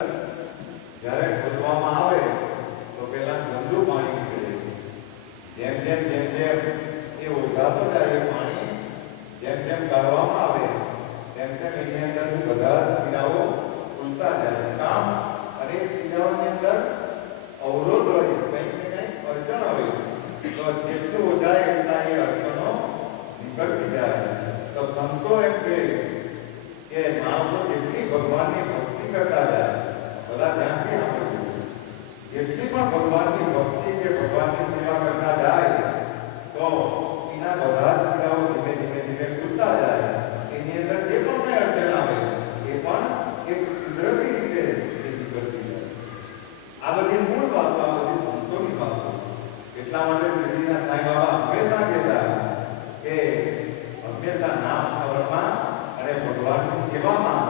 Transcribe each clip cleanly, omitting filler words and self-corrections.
જ્યારે ખોદવામાં આવે તો પહેલા ગંદુ પાણી નીકળે. જેમ જેમ જેમ જેમ એ ઓછાતો જાય એ પાણી જેમ જેમ કાઢવામાં આવે તેમ તેમ એની અંદર બધા જ શિરાઓ ખુલતા જાય. કામ અને શિરાઓની અંદર અવરોધ હોય, કંઈક ને કંઈક અડચણ હોય, તો જેટલું ઓછાય એટલા એ અડચણો નીકળતી જાય. તો સંતો એમ કે માણસો જેટલી ભગવાનની ભક્તિ કરતા જાય, બધા ધ્યાનથી સાંભળવું, જેટલી પણ ભગવાનની ભક્તિ કે ભગવાનની સેવા કરતા જાય તો એના બધા જ શિરાઓ ધીમે ધીમે ધીમે ખુલતા જાય. એની અંદર જે પણ કંઈ અડચણ આવે એ પણ એક કુદરતી રીતે નીકળતી જાય. આ બધી મૂળ વાતો, આ બધી સંતોની વાતો. એટલા માટે શિરડીના સાંઈ બાબા હંમેશા કહેતા કે હંમેશા નામ સ્મરણમાં અને ભગવાનની સેવામાં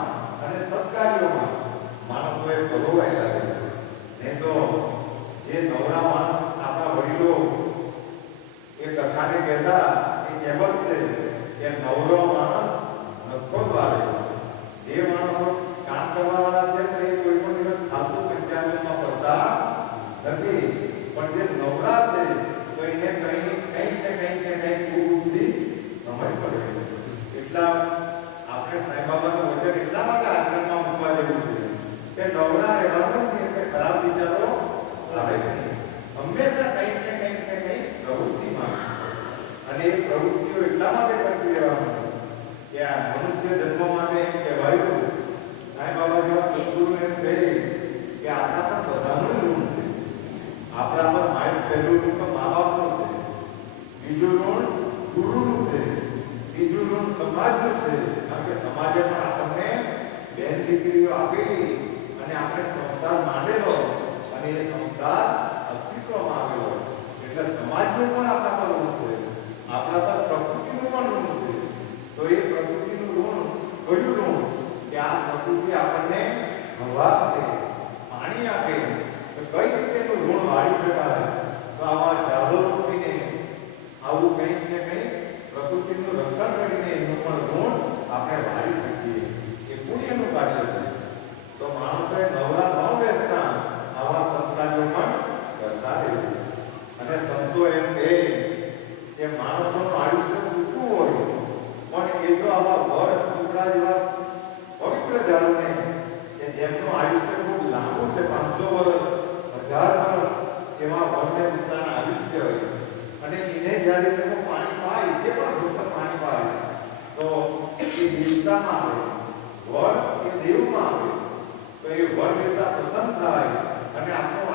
અને સત્કાર્યોમાં માણસોએ ભોગવાયેલા છે. નહીં તો જે નવરા માણસ આપણા વડીલો એ કથાને કહેતા એ કહેવત છે કે નવરો માણસ નખો વાળે. જે માણસો કામ કરવાવાળા છે તો એ કોઈ પણ દિવસ ફાલતુ પંચાયતમાં પડતા નથી, પણ જે નવરા છે તો એને કંઈક ને કંઈક બુદ્ધિ સમજ પડે. એટલા આપણે સાંઈ બાબાનું વચન એટલા માટે આચરણમાં મૂકવા જેવું છે કે નવરા રહેવાનું નહીં, કે ખરાબ વિચારો આવે નહીં. હંમેશા કંઈક ને કંઈક પ્રવૃત્તિમાં, અને એ પ્રવૃત્તિઓ એટલા માટે કરતી રહેવાનું કે આ મનુષ્ય જન્મ માટે એમ કહેવાયું. સાંઈ બાબા જેવા સદગુરુ એમ કહે કે આપણા પર બધાનું ઋણ છે. આપણા પર માઇન્ડ પહેલું ઋણ તો મા બાપનું છે, બીજું ઋણ ગુરુનું છે, બીજું ઋણ સમાજનું છે. કારણ કે સમાજે પણ આપણને બેન દીકરીઓ આપેલી અને આપણે સંસાર માંડેલો અને એ સંસાર અસ્તિત્વમાં આવેલો, એટલે સમાજનું પણ આપણા પર ઋણ છે, આપણા પર પ્રકૃતિનું પણ ઋણ છે. તો એ પ્રકૃતિનું ઋણ કયું ઋણ કે આ પ્રકૃતિ આપણને હવા આપે, પાણી આપે, તો કઈ રીતે એનું ઋણ વાળી શકાય? તો આવા ઝાડો રોપીને આવું કંઈક ને કંઈક પ્રકૃતિનું રક્ષણ કરીને એનું પણ ઋણ આપણે વાળી શકીએ. એ પુણ્યનું કાર્ય છે. તો માણસોએ નવરા ન બેસતા આવા સત્કાર્યો પણ કરતા રહેવું. અને સંતો એમ કહે કે માણસોનું આયુષ્ય ટૂંકું હોય, પણ એ જો આવા વડ ટુકડા જેવા પવિત્ર ઝાડોને કે જેમનું આયુષ્ય ખૂબ લાંબુ છે, 500 વર્ષ, 1000 વર્ષ, એવા વડને પોતાના આયુષ્ય હોય, અને એને જ્યારે લોકો પાણી પાય, જે પણ વૃક્ષ પાણી પાય તો એ દેવતામાં આવે, વડ એ દેવમાં આવે. તો એ વડ દેવતા પ્રસન્ન થાય અને આપણો